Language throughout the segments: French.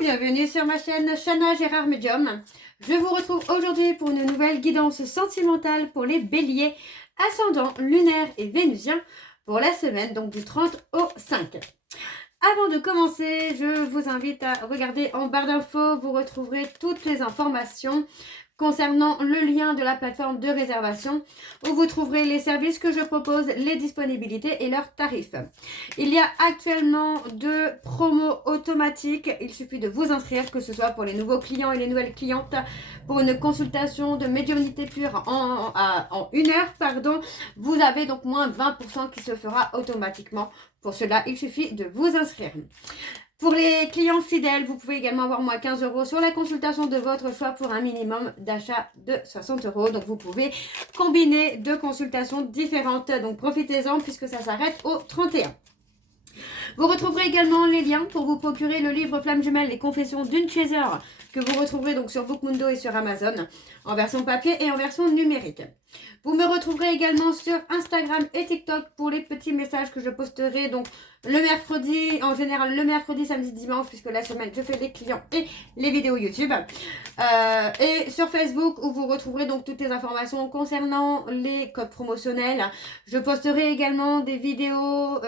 bienvenue sur ma chaîne Chana Gérard Medium. Je vous retrouve aujourd'hui pour une nouvelle guidance sentimentale pour les béliers, ascendant lunaire et vénusien pour la semaine donc du 30 au 5. Avant de commencer, je vous invite à regarder en barre d'infos, vous retrouverez toutes les informations concernant le lien de la plateforme de réservation où vous trouverez les services que je propose, les disponibilités et leurs tarifs. Il y a actuellement 2 promos automatiques. Il suffit de vous inscrire, que ce soit pour les nouveaux clients et les nouvelles clientes, pour une consultation de médiumnité pure en 1 heure. Vous avez donc moins 20% qui se fera automatiquement. Pour cela, il suffit de vous inscrire. Pour les clients fidèles, vous pouvez également avoir moins 15 € sur la consultation de votre choix pour un minimum d'achat de 60 €. Donc vous pouvez combiner 2 consultations différentes. Donc profitez-en puisque ça s'arrête au 31. Vous retrouverez également les liens pour vous procurer le livre Flamme Jumelle, les confessions d'une chaser, que vous retrouverez donc sur Bookmundo et sur Amazon, en version papier et en version numérique. Vous me retrouverez également sur Instagram et TikTok pour les petits messages que je posterai donc le mercredi, en général le mercredi, samedi, dimanche, puisque la semaine je fais les clients et les vidéos YouTube. Et sur Facebook où vous retrouverez donc toutes les informations concernant les codes promotionnels. Je posterai également des vidéos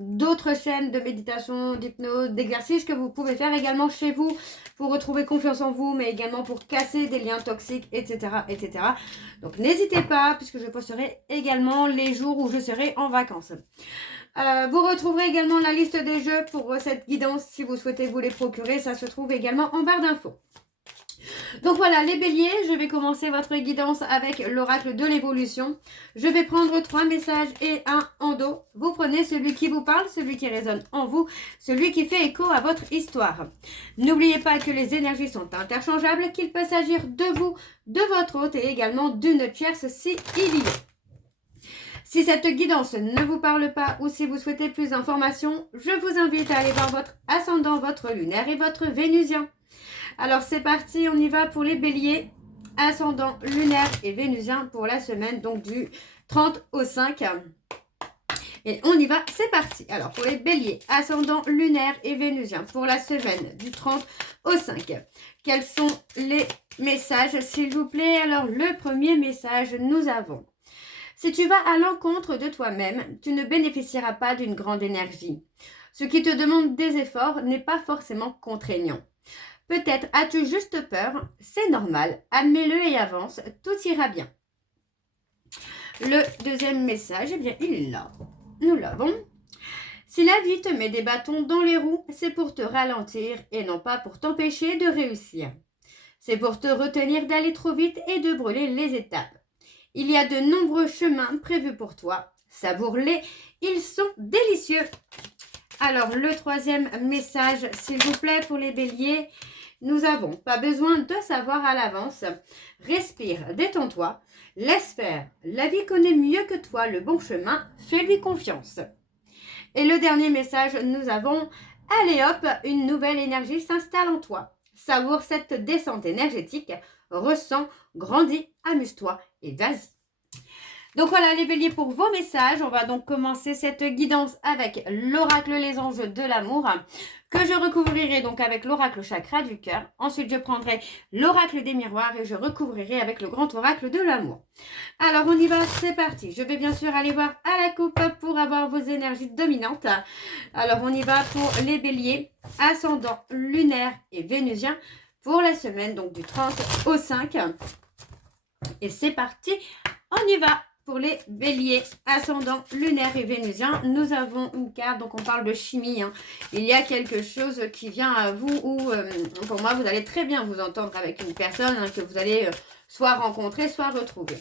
d'autres chaînes de méditation, d'hypnose, d'exercices que vous pouvez faire également chez vous pour retrouver confiance en vous, mais également pour casser des liens toxiques, etc. etc. Donc n'hésitez pas, puisque je posterai également les jours où je serai en vacances. Vous retrouverez également la liste des jeux pour cette guidance si vous souhaitez vous les procurer. Ça se trouve également en barre d'infos. Donc voilà les béliers, je vais commencer votre guidance avec l'oracle de l'évolution. Je vais prendre 3 messages et un en dos. Vous prenez celui qui vous parle, celui qui résonne en vous, celui qui fait écho à votre histoire. N'oubliez pas que les énergies sont interchangeables, qu'il peut s'agir de vous, de votre hôte et également d'une tierce si il y est. Si cette guidance ne vous parle pas ou si vous souhaitez plus d'informations, je vous invite à aller voir votre ascendant, votre lunaire et votre vénusien. Alors c'est parti, on y va pour les béliers, ascendant lunaire et vénusien pour la semaine donc du 30 au 5. Et on y va, c'est parti. Alors pour les béliers, ascendant lunaire et vénusien pour la semaine du 30 au 5. Quels sont les messages s'il vous plaît? Alors le premier message, nous avons: si tu vas à l'encontre de toi-même, tu ne bénéficieras pas d'une grande énergie. Ce qui te demande des efforts n'est pas forcément contraignant. Peut-être as-tu juste peur, c'est normal, admets-le et avance, tout ira bien. Le deuxième message, eh bien, il est là. Nous l'avons. Si la vie te met des bâtons dans les roues, c'est pour te ralentir et non pas pour t'empêcher de réussir. C'est pour te retenir d'aller trop vite et de brûler les étapes. Il y a de nombreux chemins prévus pour toi. Savoure-les, ils sont délicieux. Alors, le troisième message, s'il vous plaît, pour les béliers. Nous avons pas besoin de savoir à l'avance. Respire, détends-toi, laisse faire. La vie connaît mieux que toi le bon chemin, fais-lui confiance. Et le dernier message, nous avons: allez hop, une nouvelle énergie s'installe en toi. Savoure cette descente énergétique, ressens, grandis, amuse-toi et vas-y. Donc voilà les béliers pour vos messages. On va donc commencer cette guidance avec l'oracle les anges de l'amour, que je recouvrirai donc avec l'oracle chakra du cœur. Ensuite, je prendrai l'oracle des miroirs et je recouvrirai avec le grand oracle de l'amour. Alors, on y va, c'est parti. Je vais bien sûr aller voir à la coupe pour avoir vos énergies dominantes. Alors, on y va pour les béliers, ascendant lunaire et vénusien pour la semaine donc du 30 au 5. Et c'est parti, on y va. Pour les béliers, ascendant lunaire et vénusien, nous avons une carte, donc on parle de chimie. Il y a quelque chose qui vient à vous où, pour moi, vous allez très bien vous entendre avec une personne que vous allez soit rencontrer, soit retrouver.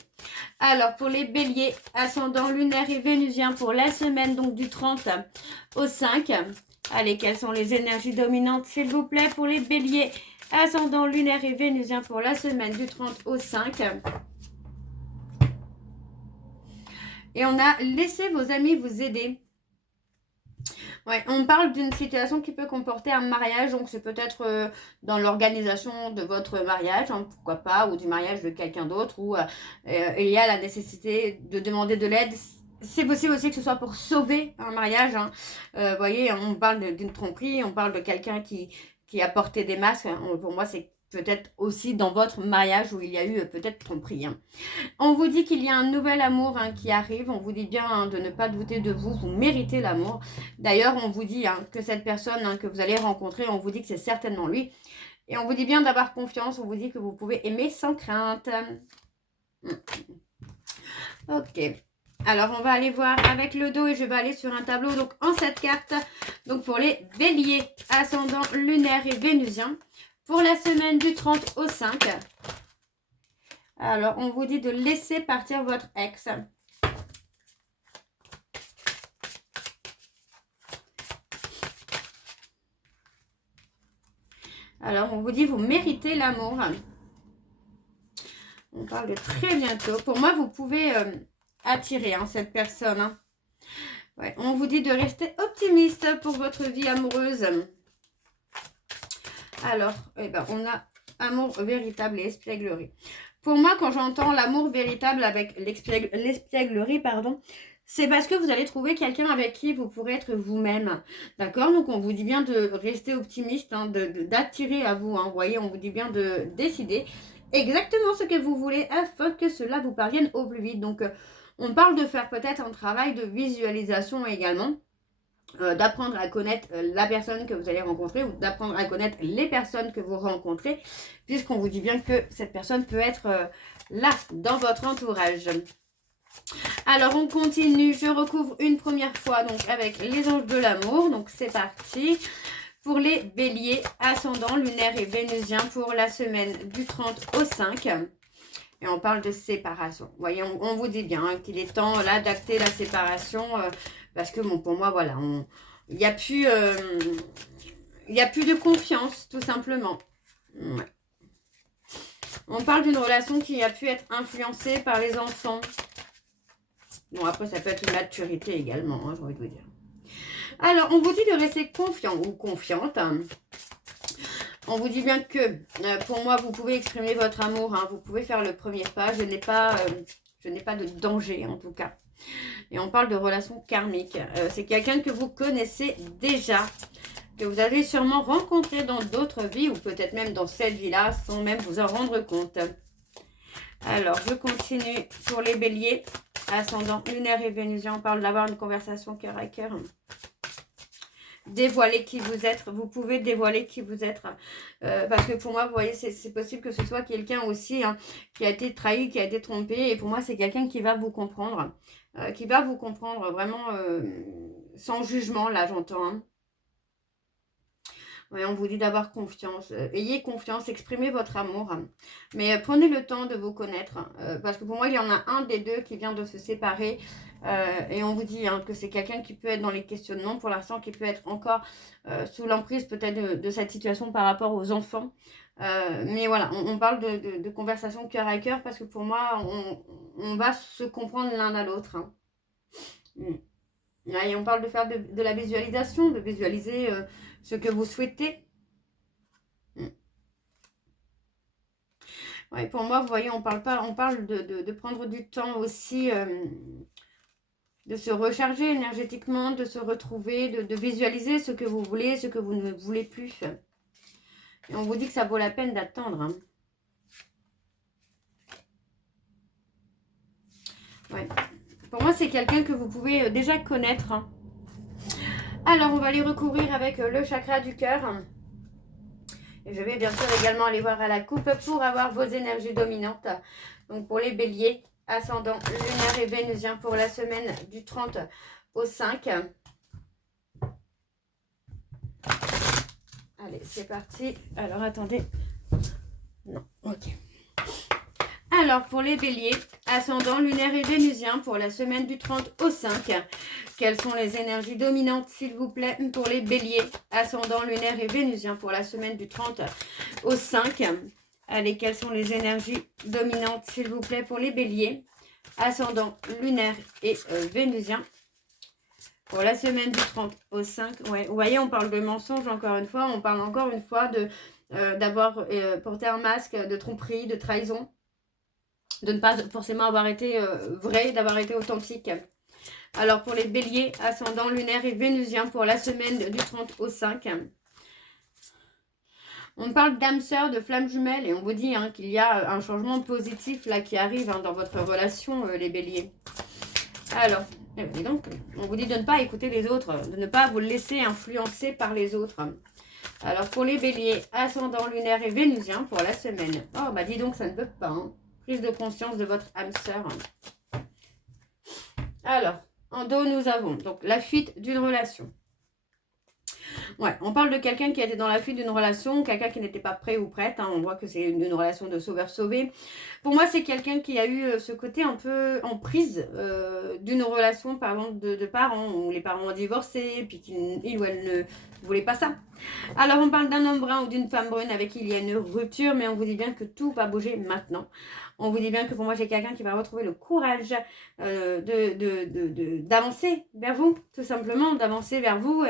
Alors, pour les béliers, ascendant lunaire et vénusien pour la semaine donc du 30 au 5. Allez, quelles sont les énergies dominantes, s'il vous plaît, pour les béliers, ascendant lunaire et vénusien pour la semaine du 30 au 5. Et on a laissé vos amis vous aider. Ouais, on parle d'une situation qui peut comporter un mariage, donc c'est peut-être dans l'organisation de votre mariage, pourquoi pas, ou du mariage de quelqu'un d'autre, où il y a la nécessité de demander de l'aide. C'est possible aussi que ce soit pour sauver un mariage. Vous voyez, on parle d'une tromperie, on parle de quelqu'un qui qui a porté des masques. Pour moi, c'est peut-être aussi dans votre mariage où il y a eu peut-être tromperie. Hein. On vous dit qu'il y a un nouvel amour qui arrive. On vous dit bien de ne pas douter de vous. Vous méritez l'amour. D'ailleurs, on vous dit que cette personne que vous allez rencontrer, on vous dit que c'est certainement lui. Et on vous dit bien d'avoir confiance. On vous dit que vous pouvez aimer sans crainte. Ok. Alors, on va aller voir avec le dos et je vais aller sur un tableau donc en 7 cartes. Donc, pour les béliers, ascendant lunaire et vénusien. Pour la semaine du 30 au 5. Alors, on vous dit de laisser partir votre ex. Alors, on vous dit vous méritez l'amour. On parle de très bientôt. Pour moi, vous pouvez attirer cette personne. Hein. Ouais, on vous dit de rester optimiste pour votre vie amoureuse. Alors, on a amour véritable et espièglerie. Pour moi, quand j'entends l'amour véritable avec l'espièglerie, c'est parce que vous allez trouver quelqu'un avec qui vous pourrez être vous-même. D'accord? Donc, on vous dit bien de rester optimiste, d'attirer à vous. Vous voyez, on vous dit bien de décider exactement ce que vous voulez afin que cela vous parvienne au plus vite. Donc, on parle de faire peut-être un travail de visualisation également. D'apprendre à connaître la personne que vous allez rencontrer ou d'apprendre à connaître les personnes que vous rencontrez, puisqu'on vous dit bien que cette personne peut être là, dans votre entourage. Alors, on continue. Je recouvre une première fois donc avec les anges de l'amour. Donc, c'est parti. Pour les béliers, ascendant, lunaire et vénusien pour la semaine du 30 au 5. Et on parle de séparation. Vous voyez, on vous dit bien qu'il est temps là d'acter la séparation. Parce que bon, pour moi, voilà, il n'y a plus de confiance, tout simplement. Ouais. On parle d'une relation qui a pu être influencée par les enfants. Bon, après, ça peut être une maturité également, j'ai envie de vous dire. Alors, on vous dit de rester confiant ou confiante. On vous dit bien que, pour moi, vous pouvez exprimer votre amour. Vous pouvez faire le premier pas. Je n'ai pas de danger, en tout cas. Et on parle de relations karmiques. C'est quelqu'un que vous connaissez déjà, que vous avez sûrement rencontré dans d'autres vies ou peut-être même dans cette vie-là sans même vous en rendre compte. Alors, je continue pour les béliers, ascendant lunaire et vénusien. On parle d'avoir une conversation cœur à cœur. Dévoiler qui vous êtes. Vous pouvez dévoiler qui vous êtes. Parce que pour moi, vous voyez, c'est possible que ce soit quelqu'un aussi qui a été trahi, qui a été trompé. Et pour moi, c'est quelqu'un qui va vous comprendre. Qui va vous comprendre vraiment sans jugement, là, j'entends. Ouais, on vous dit d'avoir confiance. Ayez confiance, exprimez votre amour. Mais prenez le temps de vous connaître. Parce que pour moi, il y en a un des deux qui vient de se séparer. Et on vous dit que c'est quelqu'un qui peut être dans les questionnements pour l'instant, qui peut être encore sous l'emprise peut-être de cette situation par rapport aux enfants. Mais voilà, on parle de conversation cœur à cœur parce que pour moi, on va se comprendre l'un à l'autre. Et on parle de faire de la visualisation, de visualiser ce que vous souhaitez. Ouais, pour moi, vous voyez, on parle de prendre du temps aussi, de se recharger énergétiquement, de se retrouver, de visualiser ce que vous voulez, ce que vous ne voulez plus. Et on vous dit que ça vaut la peine d'attendre. Ouais. Pour moi, c'est quelqu'un que vous pouvez déjà connaître. Alors, on va les recouvrir avec le chakra du cœur. Et je vais bien sûr également aller voir à la coupe pour avoir vos énergies dominantes. Donc, pour les béliers, ascendant lunaire et vénusien pour la semaine du 30 au 5. Allez, c'est parti. Alors, attendez. Non, ok. Alors, pour les béliers, ascendant lunaire et vénusien pour la semaine du 30 au 5. Quelles sont les énergies dominantes, s'il vous plaît, pour les béliers, ascendant lunaire et vénusien pour la semaine du 30 au 5. Allez, quelles sont les énergies dominantes, s'il vous plaît, pour les béliers, ascendant lunaire et vénusien pour la semaine du 30 au 5. Ouais, vous voyez, on parle de mensonge encore une fois. On parle encore une fois d'avoir porté un masque, de tromperie, de trahison. De ne pas forcément avoir été vrai, d'avoir été authentique. Alors, pour les béliers, ascendant lunaire et vénusien pour la semaine du 30 au 5. On parle d'âme sœur, de flamme jumelle, et on vous dit hein, qu'il y a un changement positif là qui arrive hein, dans votre relation, les béliers. Alors, et donc, on vous dit de ne pas écouter les autres, de ne pas vous laisser influencer par les autres. Alors, pour les béliers, ascendant lunaire et vénusien pour la semaine. Oh, bah dis donc, ça ne peut pas. Hein. Prise de conscience de votre âme sœur. Alors, en dos, nous avons donc la fuite d'une relation. Ouais, on parle de quelqu'un qui était dans la fuite d'une relation, quelqu'un qui n'était pas prêt ou prête. Hein, on voit que c'est une relation de sauveur-sauvé. Pour moi, c'est quelqu'un qui a eu ce côté un peu en prise d'une relation, par exemple, de parents, où les parents ont divorcé, puis qu'il ou elle ne voulait pas ça. Alors, on parle d'un homme brun ou d'une femme brune avec qui il y a une rupture, mais on vous dit bien que tout va bouger maintenant. On vous dit bien que pour moi, j'ai quelqu'un qui va retrouver le courage d'avancer vers vous, tout simplement, d'avancer vers vous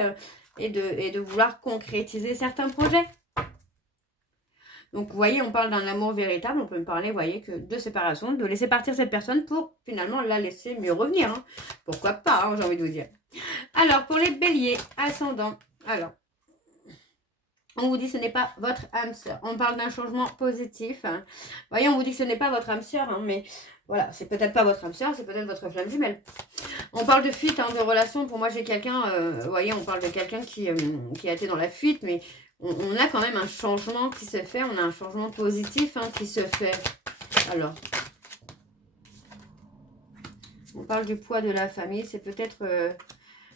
et de vouloir concrétiser certains projets. Donc, vous voyez, on parle d'un amour véritable. On peut me parler, vous voyez, que de séparation, de laisser partir cette personne pour finalement la laisser mieux revenir. Hein. Pourquoi pas, hein, j'ai envie de vous dire. Alors, pour les béliers, ascendants, alors, on vous dit que ce n'est pas votre âme sœur. On parle d'un changement positif. Hein. Vous voyez, on vous dit que ce n'est pas votre âme sœur, hein, mais voilà, c'est peut-être pas votre âme sœur, c'est peut-être votre flamme jumelle. On parle de fuite, hein, de relation. Pour moi, j'ai quelqu'un, vous voyez, on parle de quelqu'un qui a été dans la fuite, mais on a quand même un changement qui se fait. On a un changement positif hein, qui se fait. Alors, on parle du poids de la famille. C'est peut-être...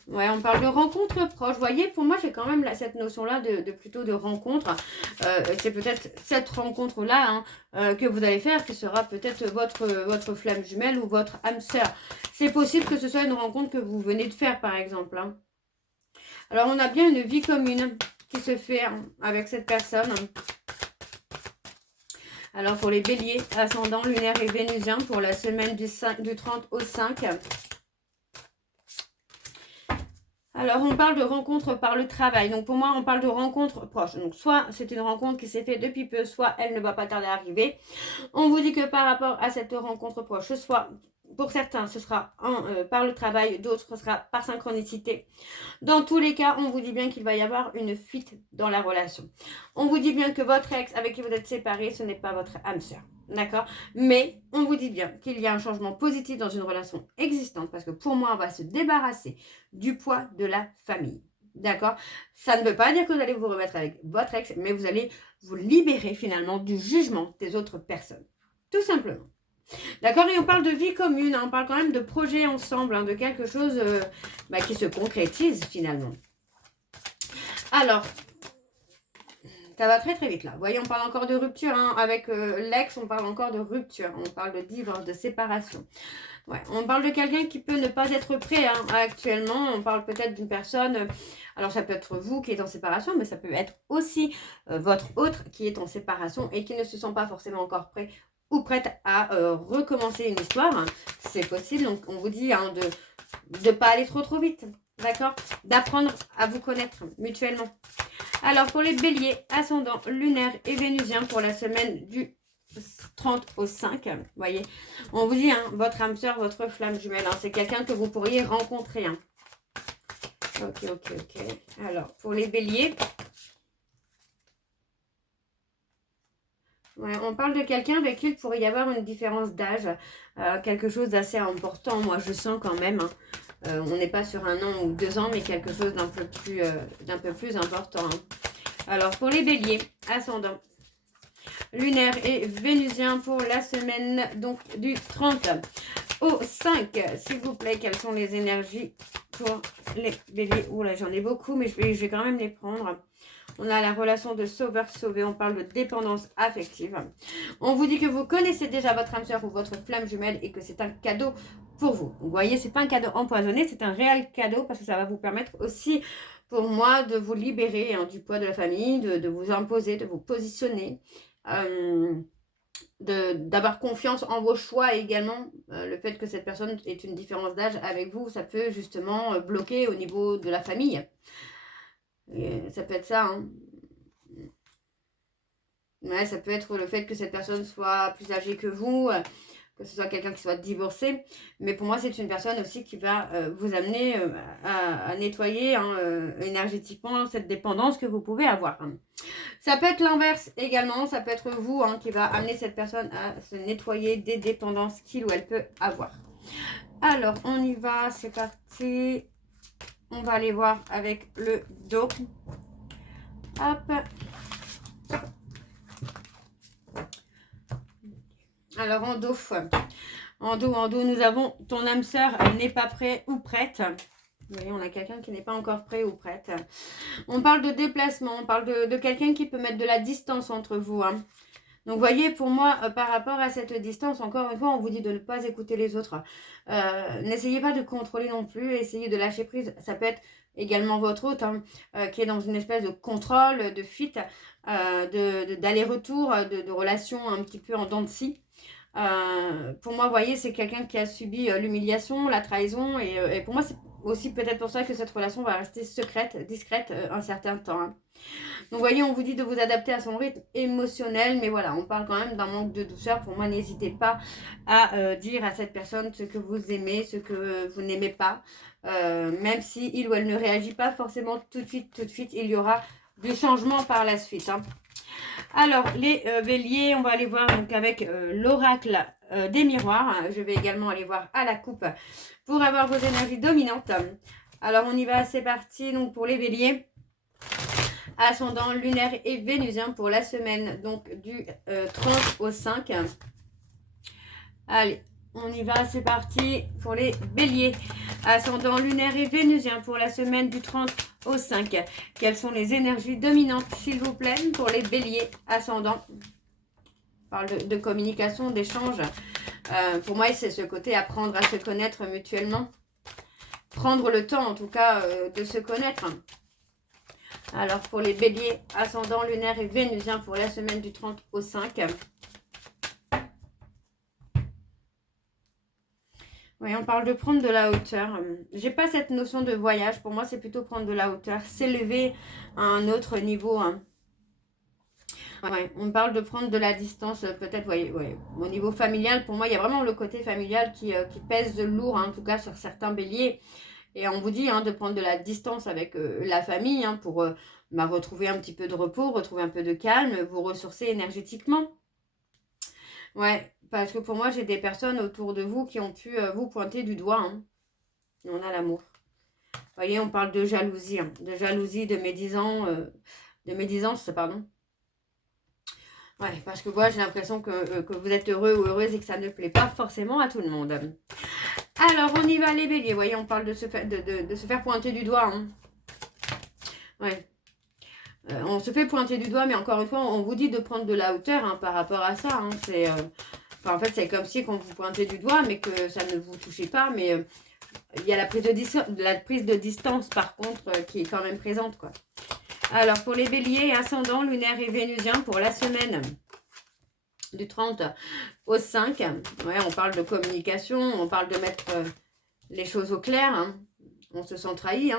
ouais, on parle de rencontres proches. Vous voyez, pour moi, j'ai quand même cette notion-là de plutôt de rencontre. C'est peut-être cette rencontre-là hein, que vous allez faire qui sera peut-être votre flamme jumelle ou votre âme sœur. C'est possible que ce soit une rencontre que vous venez de faire, par exemple. Hein. Alors, on a bien une vie commune qui se fait hein, avec cette personne. Alors, pour les béliers, ascendant lunaire et vénusien, pour la semaine du 30 au 5. Alors, on parle de rencontre par le travail. Donc, pour moi, on parle de rencontre proche. Donc, soit c'est une rencontre qui s'est faite depuis peu, soit elle ne va pas tarder à arriver. On vous dit que par rapport à cette rencontre proche, soit pour certains, ce sera par le travail, d'autres, ce sera par synchronicité. Dans tous les cas, on vous dit bien qu'il va y avoir une fuite dans la relation. On vous dit bien que votre ex avec qui vous êtes séparés, ce n'est pas votre âme sœur. D'accord? Mais on vous dit bien qu'il y a un changement positif dans une relation existante parce que pour moi, on va se débarrasser du poids de la famille. D'accord? Ça ne veut pas dire que vous allez vous remettre avec votre ex, mais vous allez vous libérer finalement du jugement des autres personnes. Tout simplement. D'accord? Et on parle de vie commune, hein, on parle quand même de projet ensemble, hein, de quelque chose qui se concrétise finalement. Alors, ça va très très vite là. Vous voyez, on parle encore de rupture. Hein. Avec l'ex, on parle encore de rupture. On parle de divorce, de séparation. Ouais, on parle de quelqu'un qui peut ne pas être prêt hein, actuellement. On parle peut-être d'une personne... alors, ça peut être vous qui êtes en séparation, mais ça peut être aussi votre autre qui est en séparation et qui ne se sent pas forcément encore prêt ou prête à recommencer une histoire. Hein. C'est possible. Donc, on vous dit hein, de ne pas aller trop vite. D'accord? D'apprendre à vous connaître mutuellement. Alors, pour les béliers, ascendant lunaire et vénusien pour la semaine du 30 au 5, vous voyez, on vous dit, hein, votre âme sœur, votre flamme jumelle, hein, c'est quelqu'un que vous pourriez rencontrer. Hein. Ok. Alors, pour les béliers, ouais, on parle de quelqu'un avec qui il pourrait y avoir une différence d'âge, quelque chose d'assez important, moi je sens quand même. Hein. On n'est pas sur 1 an ou 2 ans, mais quelque chose d'un peu plus important. Hein. Alors, pour les béliers, ascendant lunaire et vénusien pour la semaine donc du 30 au 5. S'il vous plaît, quelles sont les énergies pour les béliers? Oula, j'en ai beaucoup, mais je vais quand même les prendre. On a la relation de sauveur-sauvé. On parle de dépendance affective. On vous dit que vous connaissez déjà votre âme sœur ou votre flamme jumelle et que c'est un cadeau pour vous. Vous voyez, c'est pas un cadeau empoisonné, c'est un réel cadeau parce que ça va vous permettre aussi, pour moi, de vous libérer hein, du poids de la famille, de vous imposer, de vous positionner, d'avoir confiance en vos choix et également le fait que cette personne ait une différence d'âge avec vous, ça peut justement bloquer au niveau de la famille. Et ça peut être ça, hein. Ouais, ça peut être le fait que cette personne soit plus âgée que vous, que ce soit quelqu'un qui soit divorcé. Mais pour moi, c'est une personne aussi qui va vous amener à nettoyer énergétiquement cette dépendance que vous pouvez avoir. Ça peut être l'inverse également, ça peut être vous qui va amener cette personne à se nettoyer des dépendances qu'il ou elle peut avoir. Alors, on y va, c'est parti. On va aller voir avec le dos. Hop. Alors, en dos, nous avons ton âme sœur n'est pas prêt ou prête. Vous voyez, on a quelqu'un qui n'est pas encore prêt ou prête. On parle de déplacement, on parle de quelqu'un qui peut mettre de la distance entre vous. Donc, vous voyez, pour moi, par rapport à cette distance, encore une fois, on vous dit de ne pas écouter les autres. N'essayez pas de contrôler non plus, essayez de lâcher prise. Ça peut être également votre hôte qui est dans une espèce de contrôle, de fuite, d'aller-retour, de relations un petit peu en dents de scie. Pour moi, vous voyez, c'est quelqu'un qui a subi l'humiliation, la trahison. Et pour moi, c'est aussi peut-être pour ça que cette relation va rester secrète, discrète un certain temps. Donc, vous voyez, on vous dit de vous adapter à son rythme émotionnel. Mais voilà, on parle quand même d'un manque de douceur. Pour moi, n'hésitez pas à dire à cette personne ce que vous aimez, ce que vous n'aimez pas. Même si il ou elle ne réagit pas forcément tout de suite, il y aura du changement par la suite. Alors, les béliers, on va aller voir donc avec l'oracle des miroirs. Je vais également aller voir à la coupe pour avoir vos énergies dominantes. Alors, on y va, c'est parti. Donc, pour les béliers, ascendant lunaire et vénusien pour la semaine donc du 30 au 5. Allez, on y va, c'est parti pour les béliers. Ascendant lunaire et vénusien pour la semaine du 30 au 5. Quelles sont les énergies dominantes, s'il vous plaît, pour les béliers ascendants? On parle de communication, d'échange. Pour moi, c'est ce côté apprendre à se connaître mutuellement. Prendre le temps, en tout cas, de se connaître. Alors, pour les béliers, ascendant lunaire et vénusien pour la semaine du 30 au 5. Oui, on parle de prendre de la hauteur. J'ai pas cette notion de voyage. Pour moi, c'est plutôt prendre de la hauteur. S'élever à un autre niveau. Ouais, on parle de prendre de la distance. Peut-être, ouais. Au niveau familial, pour moi, il y a vraiment le côté familial qui pèse lourd, en tout cas, sur certains béliers. Et on vous dit de prendre de la distance avec la famille pour retrouver un petit peu de repos, retrouver un peu de calme, vous ressourcer énergétiquement. Ouais, parce que pour moi, j'ai des personnes autour de vous qui ont pu vous pointer du doigt. On a l'amour. Vous voyez, on parle de jalousie, de médisance, pardon. Ouais, parce que moi, j'ai l'impression que vous êtes heureux ou heureuse et que ça ne plaît pas forcément à tout le monde. Alors, on y va les béliers. Vous voyez, on parle de se faire pointer du doigt. Ouais. On se fait pointer du doigt, mais encore une fois, on vous dit de prendre de la hauteur par rapport à ça. En fait, c'est comme si quand vous pointez du doigt, mais que ça ne vous touchez pas. Mais il y a la prise de distance, par contre, qui est quand même présente, quoi. Alors, pour les béliers, ascendant, lunaire et vénusien, pour la semaine du 30 au 5. Ouais, on parle de communication, on parle de mettre les choses au clair. On se sent trahi.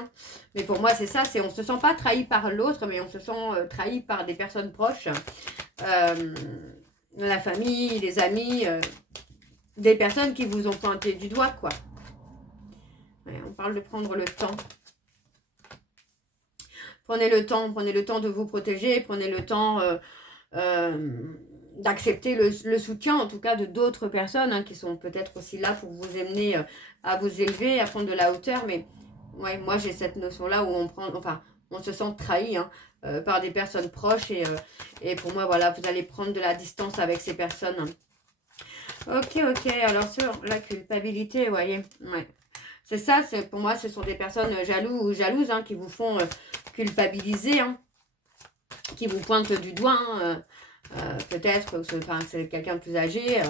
Mais pour moi, c'est ça. On ne se sent pas trahi par l'autre, mais on se sent trahi par des personnes proches. La famille, les amis, des personnes qui vous ont pointé du doigt, quoi. Ouais, on parle de prendre le temps. Prenez le temps de vous protéger, prenez le temps d'accepter le soutien, en tout cas, de d'autres personnes qui sont peut-être aussi là pour vous amener à vous élever, à prendre de la hauteur. Mais ouais, moi, j'ai cette notion-là où on se sent trahi par des personnes proches. Et pour moi, voilà, vous allez prendre de la distance avec ces personnes. Ok. Alors, sur la culpabilité, vous voyez, ouais. C'est ça, pour moi, ce sont des personnes jaloux ou jalouses qui vous font culpabiliser, qui vous pointent du doigt. Peut-être, c'est quelqu'un de plus âgé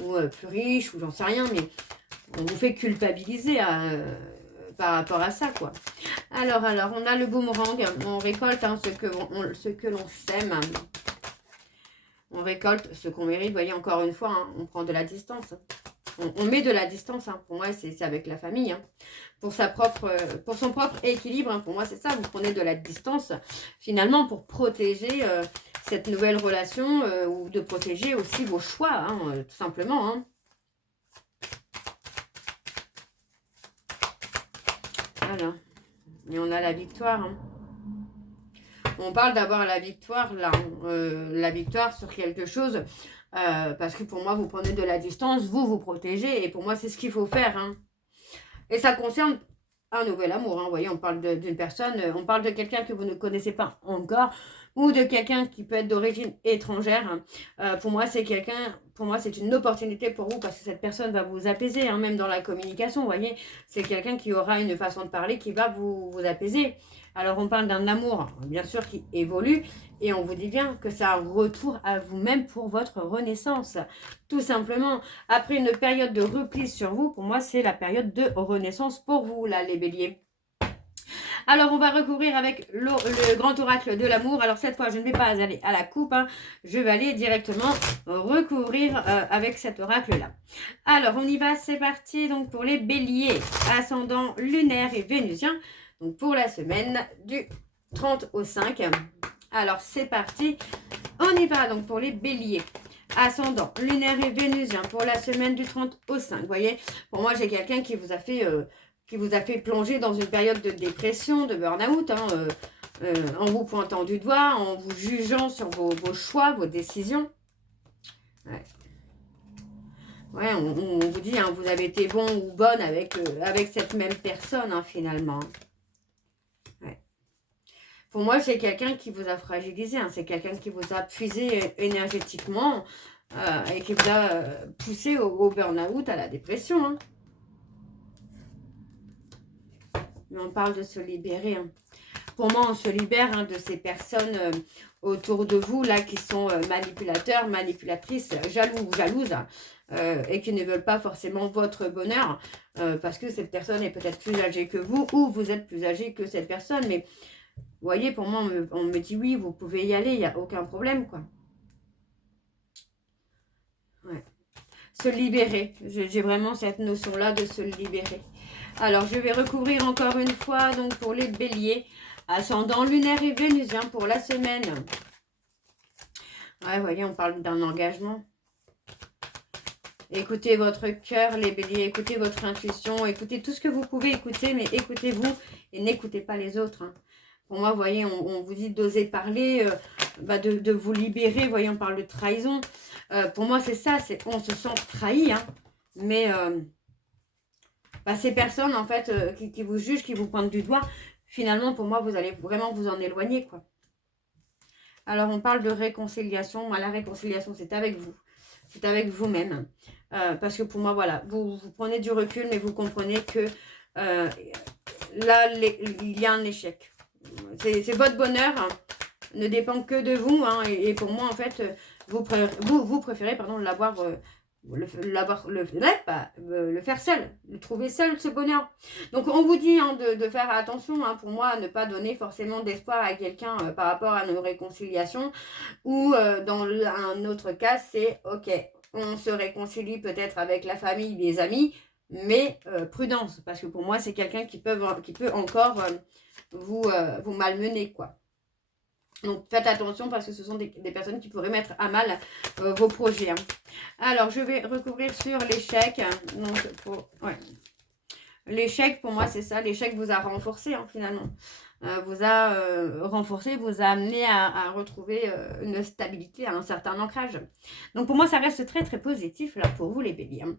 ou plus riche, ou j'en sais rien, mais on vous fait culpabiliser par rapport à ça, quoi. Alors, on a le boomerang, on récolte ce que l'on sème. On récolte ce qu'on mérite. Vous voyez, encore une fois, on prend de la distance. On met de la distance. Pour moi, c'est avec la famille. Pour son propre équilibre, pour moi, c'est ça. Vous prenez de la distance, finalement, pour protéger cette nouvelle relation ou de protéger aussi vos choix, tout simplement. Voilà. Et on a la victoire. Hein. On parle d'avoir la victoire là. La victoire sur quelque chose. Parce que pour moi, vous prenez de la distance, vous protégez. Et pour moi, c'est ce qu'il faut faire. Hein. Et ça concerne un nouvel amour. Hein. Vous voyez, on parle d'une personne, on parle de quelqu'un que vous ne connaissez pas encore, ou de quelqu'un qui peut être d'origine étrangère. Pour moi, c'est une opportunité pour vous parce que cette personne va vous apaiser, hein, même dans la communication. Vous voyez, c'est quelqu'un qui aura une façon de parler qui va vous apaiser. Alors, on parle d'un amour, bien sûr, qui évolue. Et on vous dit bien que c'est un retour à vous-même pour votre renaissance. Tout simplement, après une période de repli sur vous, pour moi, c'est la période de renaissance pour vous, là, les béliers. Alors, on va recouvrir avec le grand oracle de l'amour. Alors, cette fois, je ne vais pas aller à la coupe. Hein. Je vais aller directement recouvrir avec cet oracle-là. Alors, on y va. C'est parti. Donc, pour les béliers, ascendant lunaire et vénusien. Donc, pour la semaine du 30 au 5. Alors, c'est parti. On y va donc pour les béliers. Ascendant lunaire et vénusien pour la semaine du 30 au 5. Vous voyez, pour moi, j'ai quelqu'un qui vous a fait plonger dans une période de dépression, de burn-out, hein, en vous pointant du doigt, en vous jugeant sur vos choix, vos décisions. Ouais. Ouais, on vous dit, hein, vous avez été bon ou bonne avec cette même personne, hein, finalement. Ouais. Pour moi, c'est quelqu'un qui vous a fragilisé. Hein. C'est quelqu'un qui vous a puisé énergétiquement et qui vous a poussé au burn-out, à la dépression. Hein. Mais on parle de se libérer. Hein. Pour moi, on se libère hein, de ces personnes autour de vous, là, qui sont manipulateurs, manipulatrices, jaloux ou jalouses, et qui ne veulent pas forcément votre bonheur, parce que cette personne est peut-être plus âgée que vous, ou vous êtes plus âgé que cette personne, mais vous voyez, pour moi, on me dit oui, vous pouvez y aller, il n'y a aucun problème, quoi. Ouais. Se libérer. J'ai vraiment cette notion-là de se libérer. Alors, je vais recouvrir encore une fois, donc, pour les béliers, ascendant lunaire et vénusien pour la semaine. Ouais, vous voyez, on parle d'un engagement. Écoutez votre cœur, les béliers, écoutez votre intuition, écoutez tout ce que vous pouvez écouter, mais écoutez-vous et n'écoutez pas les autres, hein. Pour moi, vous voyez, on vous dit d'oser parler, de vous libérer. Vous voyez, on parle de trahison. Pour moi, c'est ça. On se sent trahi. Hein, mais ces personnes, en fait, qui vous jugent, qui vous pointent du doigt, finalement, pour moi, vous allez vraiment vous en éloigner, quoi. Alors, on parle de réconciliation. La réconciliation, c'est avec vous. C'est avec vous-même. Parce que pour moi, voilà, vous prenez du recul, mais vous comprenez que là, il y a un échec. C'est votre bonheur, hein, ne dépend que de vous. Hein, et pour moi, en fait, vous préférez le faire seul, le trouver seul, ce bonheur. Donc, on vous dit hein, de faire attention, hein, pour moi, à ne pas donner forcément d'espoir à quelqu'un par rapport à nos réconciliations. Ou dans un autre cas, c'est ok, on se réconcilie peut-être avec la famille, les amis, mais prudence, parce que pour moi, c'est quelqu'un qui peut encore vous malmener, quoi. Donc, faites attention parce que ce sont des personnes qui pourraient mettre à mal vos projets. Hein. Alors, je vais recouvrir sur l'échec. Donc, l'échec, pour moi, c'est ça. L'échec vous a renforcé, hein, finalement. Vous a renforcé, vous a amené à retrouver une stabilité, un certain ancrage. Donc, pour moi, ça reste très, très positif, là, pour vous, les béliers. Hein.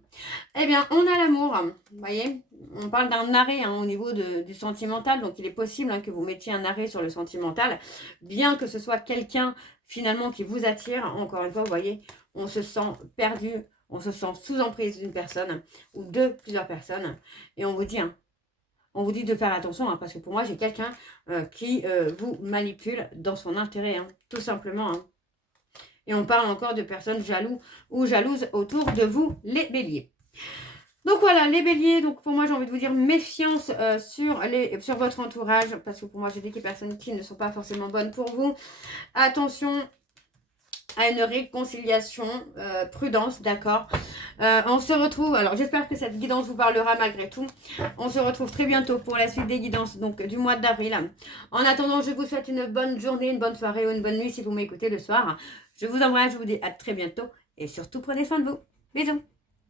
Eh bien, on a l'amour, hein, vous voyez. On parle d'un arrêt hein, au niveau du sentimental. Donc, il est possible hein, que vous mettiez un arrêt sur le sentimental, bien que ce soit quelqu'un, finalement, qui vous attire. Encore une fois, vous voyez, on se sent perdu, on se sent sous emprise d'une personne ou de plusieurs personnes. Et on vous dit... Hein, on vous dit de faire attention, hein, parce que pour moi, j'ai quelqu'un qui vous manipule dans son intérêt, hein, tout simplement. Hein. Et on parle encore de personnes jaloux ou jalouses autour de vous, les béliers. Donc voilà, les béliers, donc pour moi, j'ai envie de vous dire méfiance sur votre entourage, parce que pour moi, j'ai des personnes qui ne sont pas forcément bonnes pour vous. Attention à une réconciliation, prudence, d'accord. On se retrouve, alors j'espère que cette guidance vous parlera malgré tout. On se retrouve très bientôt pour la suite des guidances donc du mois d'avril. En attendant, je vous souhaite une bonne journée, une bonne soirée ou une bonne nuit si vous m'écoutez le soir. Je vous embrasse, je vous dis à très bientôt et surtout prenez soin de vous. Bisous.